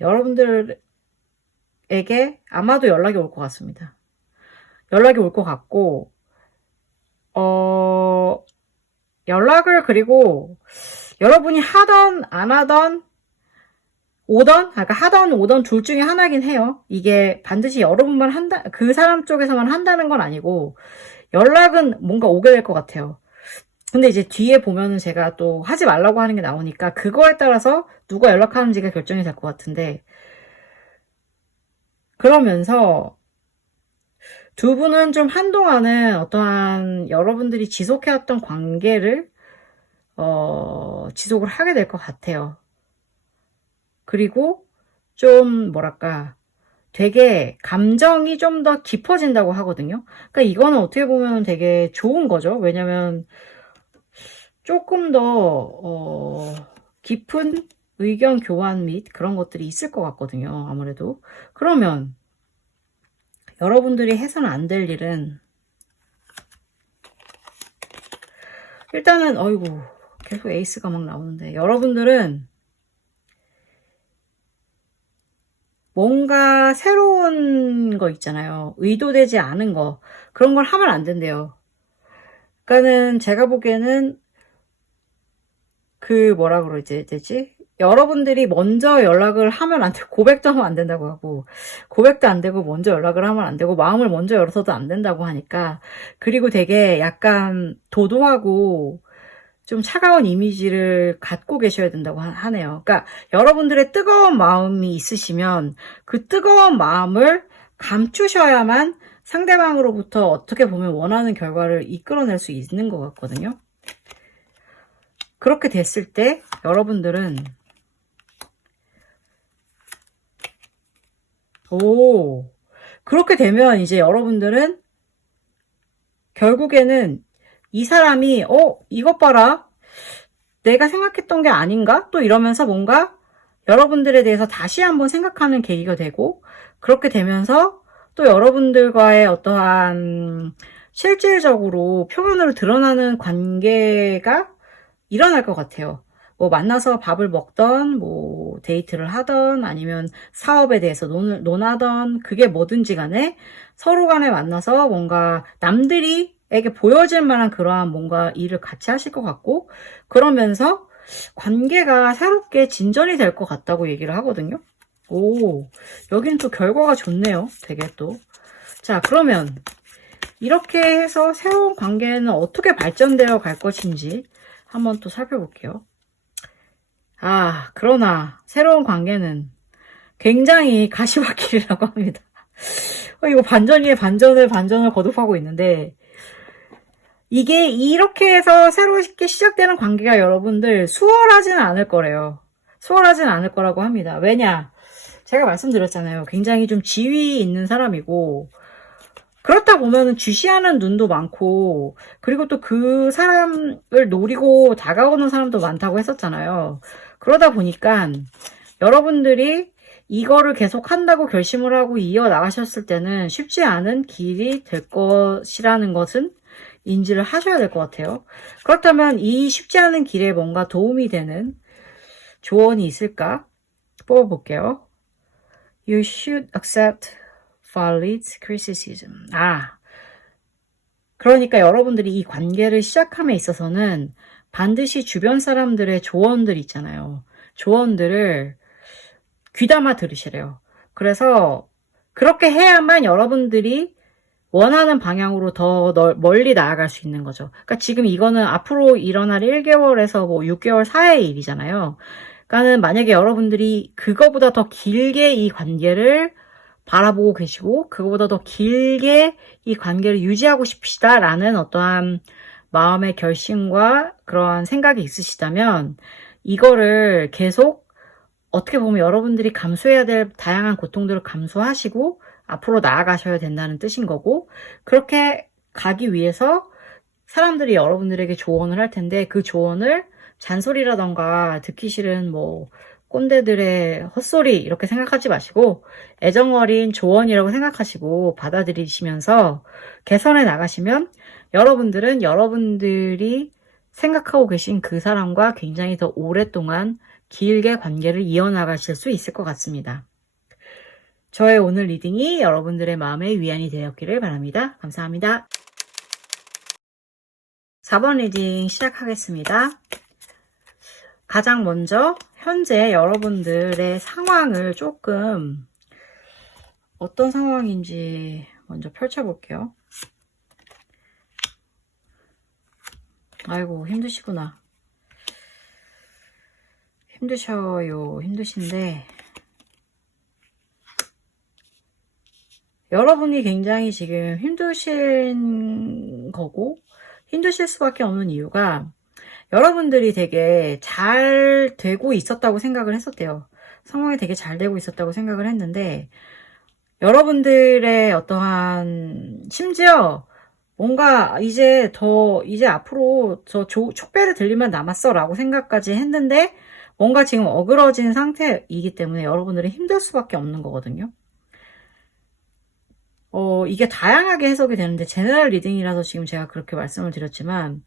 여러분들에게 아마도 연락이 올 것 같습니다. 연락이 올 것 같고 연락을 그리고 여러분이 하던 안 하던 하던 오던 둘 중에 하나긴 해요. 이게 반드시 여러분만 그 사람 쪽에서만 한다는 건 아니고 연락은 뭔가 오게 될 것 같아요. 근데 이제 뒤에 보면은 제가 또 하지 말라고 하는 게 나오니까 그거에 따라서 누가 연락하는지가 결정이 될 것 같은데 그러면서 두 분은 좀 한동안은 어떠한 여러분들이 지속해왔던 관계를 지속을 하게 될 것 같아요. 그리고 좀 뭐랄까 되게 감정이 좀 더 깊어진다고 하거든요. 그러니까 이거는 어떻게 보면 되게 좋은 거죠. 왜냐면 조금 더 깊은 의견 교환 및 그런 것들이 있을 것 같거든요. 아무래도. 그러면 여러분들이 해서는 안 될 일은 일단은 계속 에이스가 막 나오는데 여러분들은 뭔가 새로운 거 있잖아요. 의도되지 않은 거. 그런 걸 하면 안 된대요. 그러니까는 제가 보기에는 뭐라 그러지 되지? 여러분들이 먼저 연락을 하면 안 되고 고백도 하면 안 된다고 하고 고백도 안 되고 먼저 연락을 하면 안 되고 마음을 먼저 열어서도 안 된다고 하니까 그리고 되게 약간 도도하고 좀 차가운 이미지를 갖고 계셔야 된다고 하네요. 그러니까 여러분들의 뜨거운 마음이 있으시면 그 뜨거운 마음을 감추셔야만 상대방으로부터 어떻게 보면 원하는 결과를 이끌어낼 수 있는 것 같거든요. 그렇게 됐을 때 여러분들은 그렇게 되면 이제 여러분들은 결국에는 이 사람이 이것 봐라 내가 생각했던 게 아닌가? 또 이러면서 뭔가 여러분들에 대해서 다시 한번 생각하는 계기가 되고 그렇게 되면서 또 여러분들과의 어떠한 실질적으로 표면으로 드러나는 관계가 일어날 것 같아요. 뭐 만나서 밥을 먹던 뭐 데이트를 하던 아니면 사업에 대해서 논하던 그게 뭐든지 간에 서로 간에 만나서 뭔가 남들이 에게 보여질 만한 그러한 뭔가 일을 같이 하실 것 같고, 그러면서 관계가 새롭게 진전이 될 것 같다고 얘기를 하거든요. 오, 여기는 또 결과가 좋네요. 되게 또. 자, 그러면 이렇게 해서 새로운 관계는 어떻게 발전되어 갈 것인지 한번 또 살펴볼게요. 아, 그러나 새로운 관계는 굉장히 가시밭길이라고 합니다. 이거 반전 위에 반전을 거듭하고 있는데, 이게 이렇게 해서 새롭게 시작되는 관계가 여러분들 수월하지는 않을 거래요. 수월하지는 않을 거라고 합니다. 왜냐? 제가 말씀드렸잖아요. 굉장히 좀 지위 있는 사람이고, 그렇다 보면은 주시하는 눈도 많고, 그리고 또 그 사람을 노리고 다가오는 사람도 많다고 했었잖아요. 그러다 보니까 여러분들이 이거를 계속 한다고 결심을 하고 이어나가셨을 때는 쉽지 않은 길이 될 것이라는 것은 인지를 하셔야 될 것 같아요. 그렇다면 이 쉽지 않은 길에 뭔가 도움이 되는 조언이 있을까? 뽑아볼게요. You should accept valid criticism. 그러니까 여러분들이 이 관계를 시작함에 있어서는 반드시 주변 사람들의 조언들 있잖아요. 조언들을 귀담아 들으시래요. 그래서 그렇게 해야만 여러분들이 원하는 방향으로 더 멀리 나아갈 수 있는 거죠. 그러니까 지금 이거는 앞으로 일어날 1개월에서 뭐 6개월 사이의 일이잖아요. 그러니까는 만약에 여러분들이 그거보다 더 길게 이 관계를 바라보고 계시고 그거보다 더 길게 이 관계를 유지하고 싶으시다라는 어떠한 마음의 결심과 그러한 생각이 있으시다면 이거를 계속 어떻게 보면 여러분들이 감수해야 될 다양한 고통들을 감수하시고 앞으로 나아가셔야 된다는 뜻인 거고, 그렇게 가기 위해서 사람들이 여러분들에게 조언을 할 텐데 그 조언을 잔소리라던가 듣기 싫은 뭐 꼰대들의 헛소리 이렇게 생각하지 마시고 애정 어린 조언이라고 생각하시고 받아들이시면서 개선해 나가시면 여러분들은 여러분들이 생각하고 계신 그 사람과 굉장히 더 오랫동안 길게 관계를 이어나가실 수 있을 것 같습니다. 저의 오늘 리딩이 여러분들의 마음의 위안이 되었기를 바랍니다. 감사합니다. 4번 리딩 시작하겠습니다. 가장 먼저 현재 여러분들의 상황을 조금 어떤 상황인지 먼저 펼쳐볼게요. 아이고 힘드시구나. 힘드셔요. 힘드신데 여러분이 굉장히 지금 힘드신 거고 힘드실 수밖에 없는 이유가 여러분들이 되게 잘 되고 있었다고 생각을 했었대요. 상황이 되게 잘 되고 있었다고 생각을 했는데 여러분들의 어떠한 심지어 뭔가 이제 앞으로 저 촉배를 들리면 남았어 라고 생각까지 했는데 뭔가 지금 어그러진 상태이기 때문에 여러분들이 힘들 수밖에 없는 거거든요. 이게 다양하게 해석이 되는데 제너럴 리딩이라서 지금 제가 그렇게 말씀을 드렸지만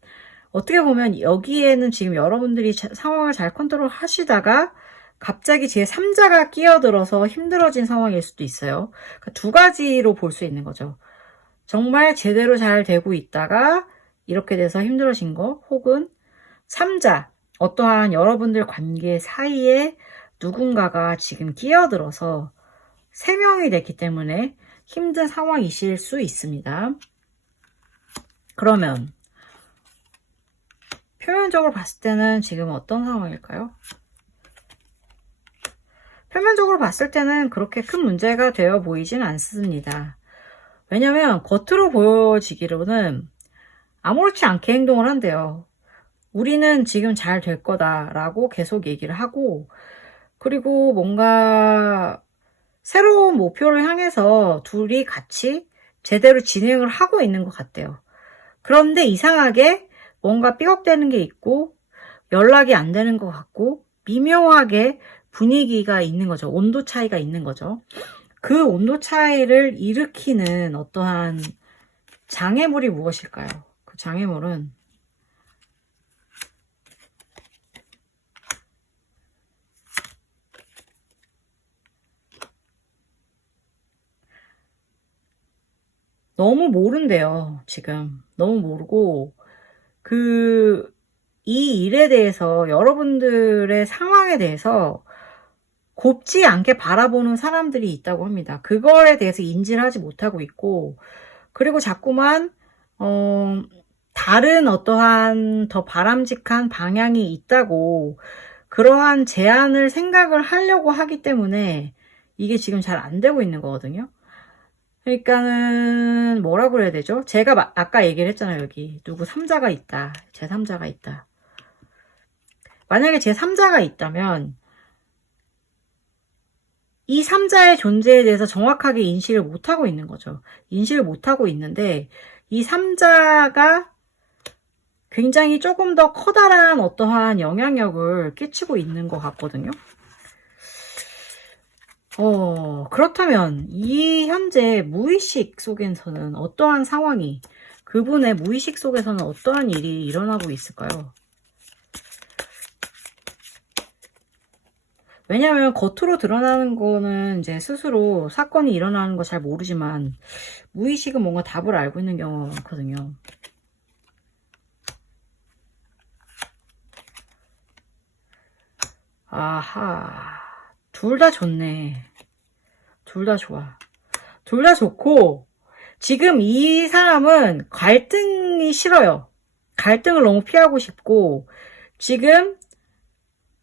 어떻게 보면 여기에는 지금 여러분들이 상황을 잘 컨트롤 하시다가 갑자기 제3자가 끼어들어서 힘들어진 상황일 수도 있어요. 그러니까 두 가지로 볼 수 있는 거죠. 정말 제대로 잘 되고 있다가 이렇게 돼서 힘들어진 거 혹은 3자, 어떠한 여러분들 관계 사이에 누군가가 지금 끼어들어서 3명이 됐기 때문에 힘든 상황이실 수 있습니다. 그러면 표면적으로 봤을 때는 지금 어떤 상황일까요? 표면적으로 봤을 때는 그렇게 큰 문제가 되어 보이진 않습니다. 왜냐면 겉으로 보여지기로는 아무렇지 않게 행동을 한대요. 우리는 지금 잘 될 거다라고 계속 얘기를 하고 그리고 뭔가 새로운 목표를 향해서 둘이 같이 제대로 진행을 하고 있는 것 같대요. 그런데 이상하게 뭔가 삐걱대는 게 있고 연락이 안 되는 것 같고 미묘하게 분위기가 있는 거죠. 온도 차이가 있는 거죠. 그 온도 차이를 일으키는 어떠한 장애물이 무엇일까요? 그 장애물은 너무 모른대요, 지금. 너무 모르고, 이 일에 대해서 여러분들의 상황에 대해서 곱지 않게 바라보는 사람들이 있다고 합니다. 그거에 대해서 인지를 하지 못하고 있고, 그리고 자꾸만, 다른 어떠한 더 바람직한 방향이 있다고 그러한 제안을 생각을 하려고 하기 때문에 이게 지금 잘 안 되고 있는 거거든요. 그러니까는 뭐라고 그래야 되죠? 제가 아까 얘기를 했잖아요. 여기 누구 3자가 있다. 제 3자가 있다. 만약에 제 3자가 있다면 이 3자의 존재에 대해서 정확하게 인식을 못하고 있는 거죠. 인식을 못하고 있는데 이 3자가 굉장히 조금 더 커다란 어떠한 영향력을 끼치고 있는 것 같거든요. 그렇다면 이 현재 무의식 속에서는 어떠한 상황이, 그분의 무의식 속에서는 어떠한 일이 일어나고 있을까요? 왜냐하면 겉으로 드러나는 거는 이제 스스로 사건이 일어나는 거 잘 모르지만 무의식은 뭔가 답을 알고 있는 경우가 많거든요. 아하, 둘 다 좋네. 둘 다 좋아. 둘 다 좋고, 지금 이 사람은 갈등이 싫어요. 갈등을 너무 피하고 싶고, 지금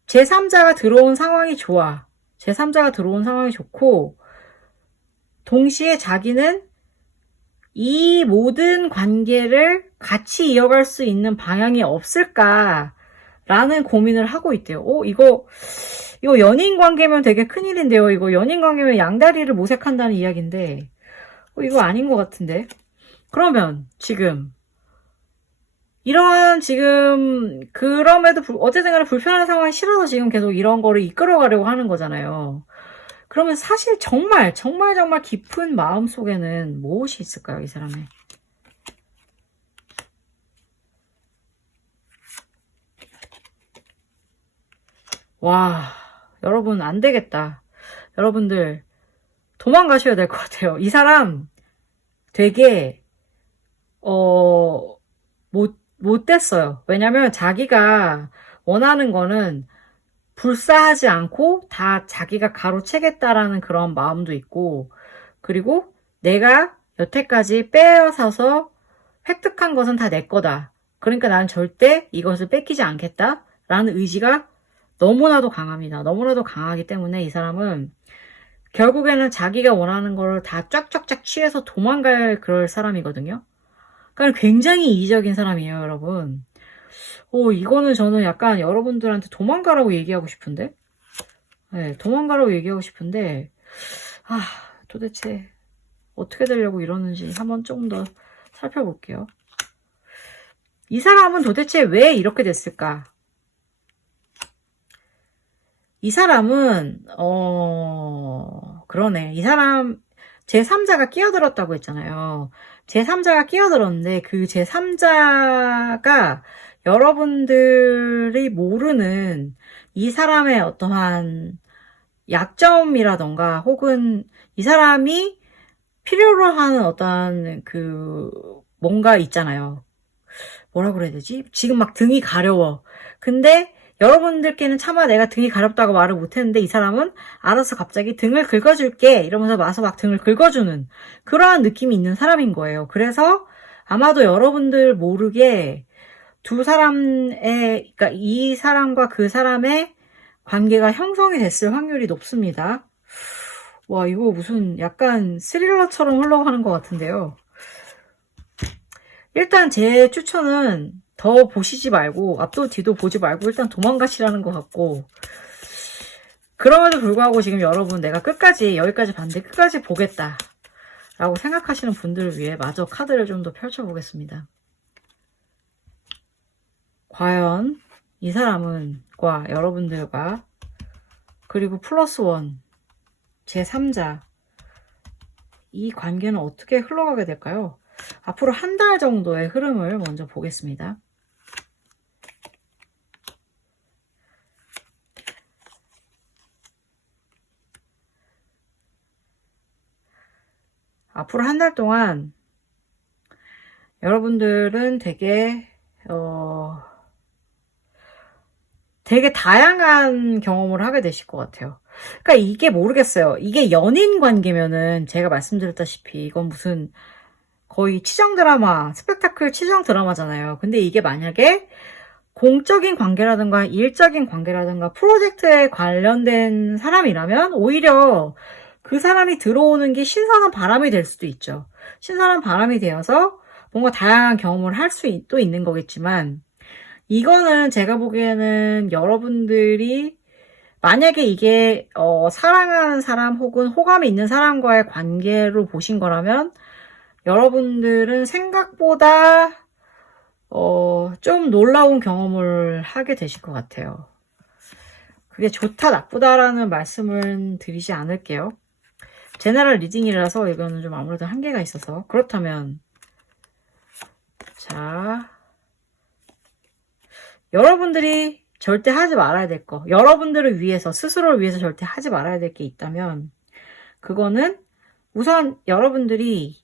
제3자가 들어온 상황이 좋아. 제3자가 들어온 상황이 좋고, 동시에 자기는 이 모든 관계를 같이 이어갈 수 있는 방향이 없을까라는 고민을 하고 있대요. 이거 연인 관계면 되게 큰일인데요. 이거 연인 관계면 양다리를 모색한다는 이야기인데, 이거 아닌 것 같은데. 그러면 지금 이런 지금 그럼에도 어쨌든 간에 불편한 상황이 싫어서 지금 계속 이런 거를 이끌어가려고 하는 거잖아요. 그러면 사실 정말 깊은 마음 속에는 무엇이 있을까요, 이 사람의? 와, 여러분 안 되겠다. 여러분들 도망가셔야 될 것 같아요. 이 사람 되게 못됐어요. 왜냐면 자기가 원하는 거는 불사하지 않고 다 자기가 가로채겠다라는 그런 마음도 있고, 그리고 내가 여태까지 빼앗아서 획득한 것은 다 내 거다. 그러니까 나는 절대 이것을 뺏기지 않겠다라는 의지가 너무나도 강합니다. 너무나도 강하기 때문에 이 사람은 결국에는 자기가 원하는 거를 다 쫙쫙쫙 취해서 도망갈 그럴 사람이거든요. 그러니까 굉장히 이기적인 사람이에요, 여러분. 이거는 저는 약간 여러분들한테 도망가라고 얘기하고 싶은데? 네, 도망가라고 얘기하고 싶은데, 도대체 어떻게 되려고 이러는지 한번 조금 더 살펴볼게요. 이 사람은 도대체 왜 이렇게 됐을까? 이 사람은, 그러네. 이 사람, 제3자가 끼어들었다고 했잖아요. 제3자가 끼어들었는데, 그 제3자가 여러분들이 모르는 이 사람의 어떠한 약점이라던가, 혹은 이 사람이 필요로 하는 어떠한 뭔가 있잖아요. 뭐라 그래야 되지? 지금 막 등이 가려워. 근데 여러분들께는 차마 내가 등이 가렵다고 말을 못했는데 이 사람은 알아서 갑자기 등을 긁어줄게 이러면서 와서 막 등을 긁어주는 그러한 느낌이 있는 사람인 거예요. 그래서 아마도 여러분들 모르게 두 사람의, 그러니까 이 사람과 그 사람의 관계가 형성이 됐을 확률이 높습니다. 와, 이거 무슨 약간 스릴러처럼 흘러가는 것 같은데요. 일단 제 추천은 더 보시지 말고 앞도 뒤도 보지 말고 일단 도망가시라는 것 같고, 그럼에도 불구하고 지금 여러분 내가 끝까지 여기까지 봤는데 끝까지 보겠다 라고 생각하시는 분들을 위해 마저 카드를 좀 더 펼쳐보겠습니다. 과연 이 사람은 과 여러분들과 그리고 플러스 원 제3자 이 관계는 어떻게 흘러가게 될까요? 앞으로 한 달 정도의 흐름을 먼저 보겠습니다. 앞으로 한 달 동안 여러분들은 되게 다양한 경험을 하게 되실 것 같아요. 그러니까 이게 모르겠어요. 이게 연인 관계면은 제가 말씀드렸다시피 이건 무슨 거의 치정 드라마, 스펙타클 치정 드라마잖아요. 근데 이게 만약에 공적인 관계라든가 일적인 관계라든가 프로젝트에 관련된 사람이라면 오히려 그 사람이 들어오는 게 신선한 바람이 될 수도 있죠. 신선한 바람이 되어서 뭔가 다양한 경험을 할 수도 있는 거겠지만 이거는 제가 보기에는 여러분들이 만약에 이게 사랑하는 사람 혹은 호감이 있는 사람과의 관계로 보신 거라면 여러분들은 생각보다 좀 놀라운 경험을 하게 되실 것 같아요. 그게 좋다 나쁘다라는 말씀은 드리지 않을게요. 제너럴 리딩이라서 이거는 좀 아무래도 한계가 있어서 그렇다면 자 여러분들이 절대 하지 말아야 될 거, 여러분들을 위해서 스스로를 위해서 절대 하지 말아야 될 게 있다면 그거는 우선 여러분들이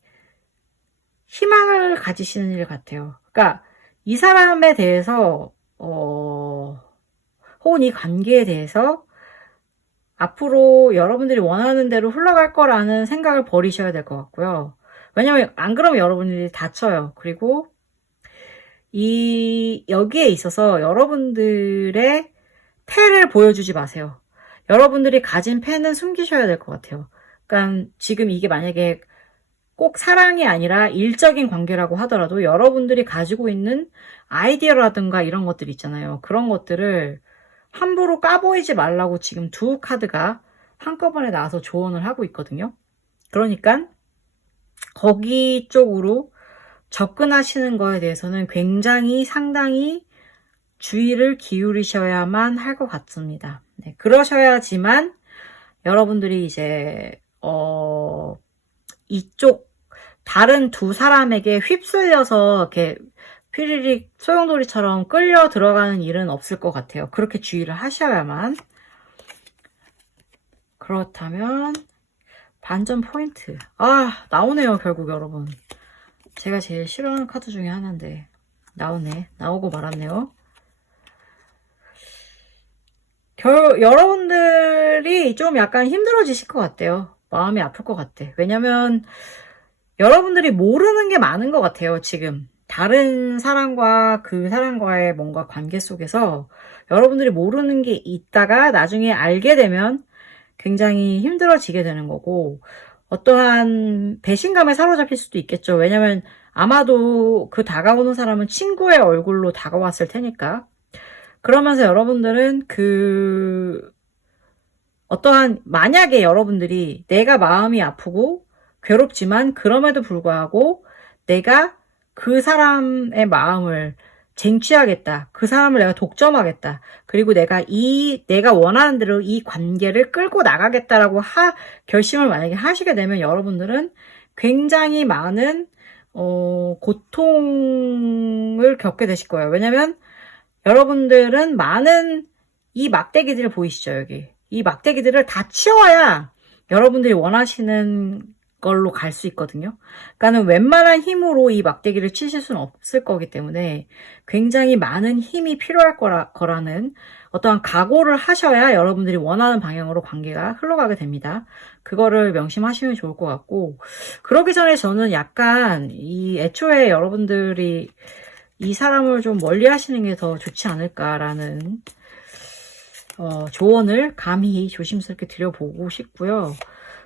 희망을 가지시는 일 같아요. 그러니까 이 사람에 대해서 혹은 이 관계에 대해서 앞으로 여러분들이 원하는 대로 흘러갈 거라는 생각을 버리셔야 될 것 같고요. 왜냐면 안 그러면 여러분들이 다쳐요. 그리고 여기에 있어서 여러분들의 패를 보여주지 마세요. 여러분들이 가진 패는 숨기셔야 될 것 같아요. 그러니까 지금 이게 만약에 꼭 사랑이 아니라 일적인 관계라고 하더라도 여러분들이 가지고 있는 아이디어라든가 이런 것들 있잖아요. 그런 것들을 함부로 까보이지 말라고 지금 두 카드가 한꺼번에 나와서 조언을 하고 있거든요. 그러니까 거기 쪽으로 접근하시는 거에 대해서는 굉장히 상당히 주의를 기울이셔야만 할 것 같습니다. 네, 그러셔야지만 여러분들이 이제 이쪽 다른 두 사람에게 휩쓸려서 이렇게 피리릭 소용돌이처럼 끌려 들어가는 일은 없을 것 같아요. 그렇게 주의를 하셔야만. 그렇다면 반전 포인트. 나오네요. 결국 여러분. 제가 제일 싫어하는 카드 중에 하나인데 나오네. 나오고 말았네요. 여러분들이 좀 약간 힘들어지실 것 같아요. 마음이 아플 것 같아. 왜냐면 여러분들이 모르는 게 많은 것 같아요. 지금 다른 사람과 그 사람과의 뭔가 관계 속에서 여러분들이 모르는 게 있다가 나중에 알게 되면 굉장히 힘들어지게 되는 거고 어떠한 배신감에 사로잡힐 수도 있겠죠. 왜냐면 아마도 그 다가오는 사람은 친구의 얼굴로 다가왔을 테니까. 그러면서 여러분들은 어떠한 만약에 여러분들이 내가 마음이 아프고 괴롭지만 그럼에도 불구하고 내가 그 사람의 마음을 쟁취하겠다. 그 사람을 내가 독점하겠다. 그리고 내가 원하는 대로 이 관계를 끌고 나가겠다라고 결심을 만약에 하시게 되면 여러분들은 굉장히 많은 고통을 겪게 되실 거예요. 왜냐면 여러분들은 많은 이 막대기들을 보이시죠, 여기. 이 막대기들을 다 치워야 여러분들이 원하시는 걸로 갈 수 있거든요. 그러니까는 웬만한 힘으로 이 막대기를 치실 수는 없을 거기 때문에 굉장히 많은 힘이 필요할 거라는 어떠한 각오를 하셔야 여러분들이 원하는 방향으로 관계가 흘러가게 됩니다. 그거를 명심하시면 좋을 것 같고, 그러기 전에 저는 약간 애초에 여러분들이 이 사람을 좀 멀리 하시는 게 더 좋지 않을까라는 조언을 감히 조심스럽게 드려보고 싶고요.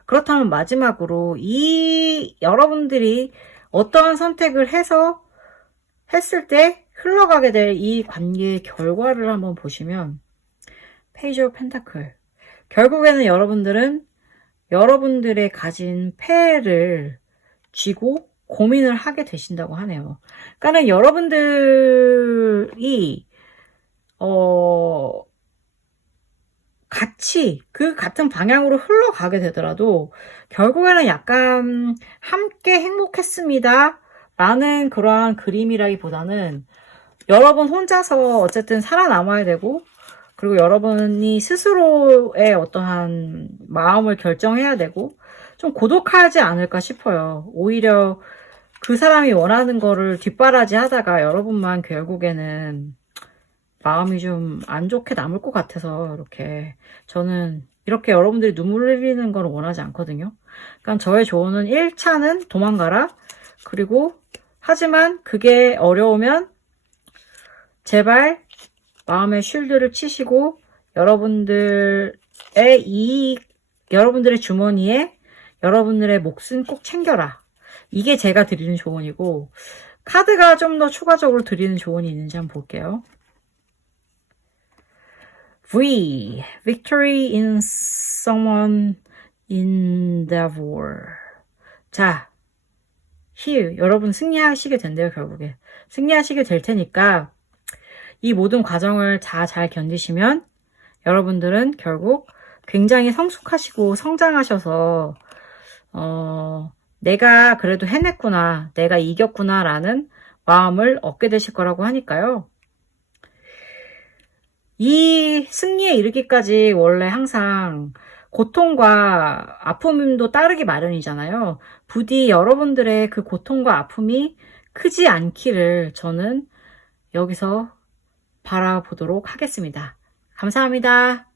그렇다면 마지막으로 여러분들이 어떠한 선택을 했을 때 흘러가게 될 이 관계의 결과를 한번 보시면 페이지 오브 펜타클. 결국에는 여러분들은 여러분들의 가진 패를 쥐고 고민을 하게 되신다고 하네요. 그러니까 여러분들이 같이 같은 방향으로 흘러가게 되더라도 결국에는 약간 함께 행복했습니다 라는 그러한 그림이라기보다는 여러분 혼자서 어쨌든 살아남아야 되고 그리고 여러분이 스스로의 어떠한 마음을 결정해야 되고 좀 고독하지 않을까 싶어요. 오히려 그 사람이 원하는 거를 뒷바라지 하다가 여러분만 결국에는 마음이 좀 안 좋게 남을 것 같아서 이렇게 저는 이렇게 여러분들이 눈물 흘리는 걸 원하지 않거든요. 그러니까 저의 조언은 1차는 도망가라. 그리고 하지만 그게 어려우면 제발 마음의 쉴드를 치시고 여러분들의 여러분들의 주머니에 여러분들의 몫은 꼭 챙겨라. 이게 제가 드리는 조언이고, 카드가 좀 더 추가적으로 드리는 조언이 있는지 한번 볼게요. V. Victory in someone endeavor. 자, here. 여러분 승리하시게 된대요, 결국에. 승리하시게 될 테니까 이 모든 과정을 잘 견디시면 여러분들은 결국 굉장히 성숙하시고 성장하셔서 내가 그래도 해냈구나, 내가 이겼구나 라는 마음을 얻게 되실 거라고 하니까요. 이 승리에 이르기까지 원래 항상 고통과 아픔도 따르기 마련이잖아요. 부디 여러분들의 그 고통과 아픔이 크지 않기를 저는 여기서 바라보도록 하겠습니다. 감사합니다.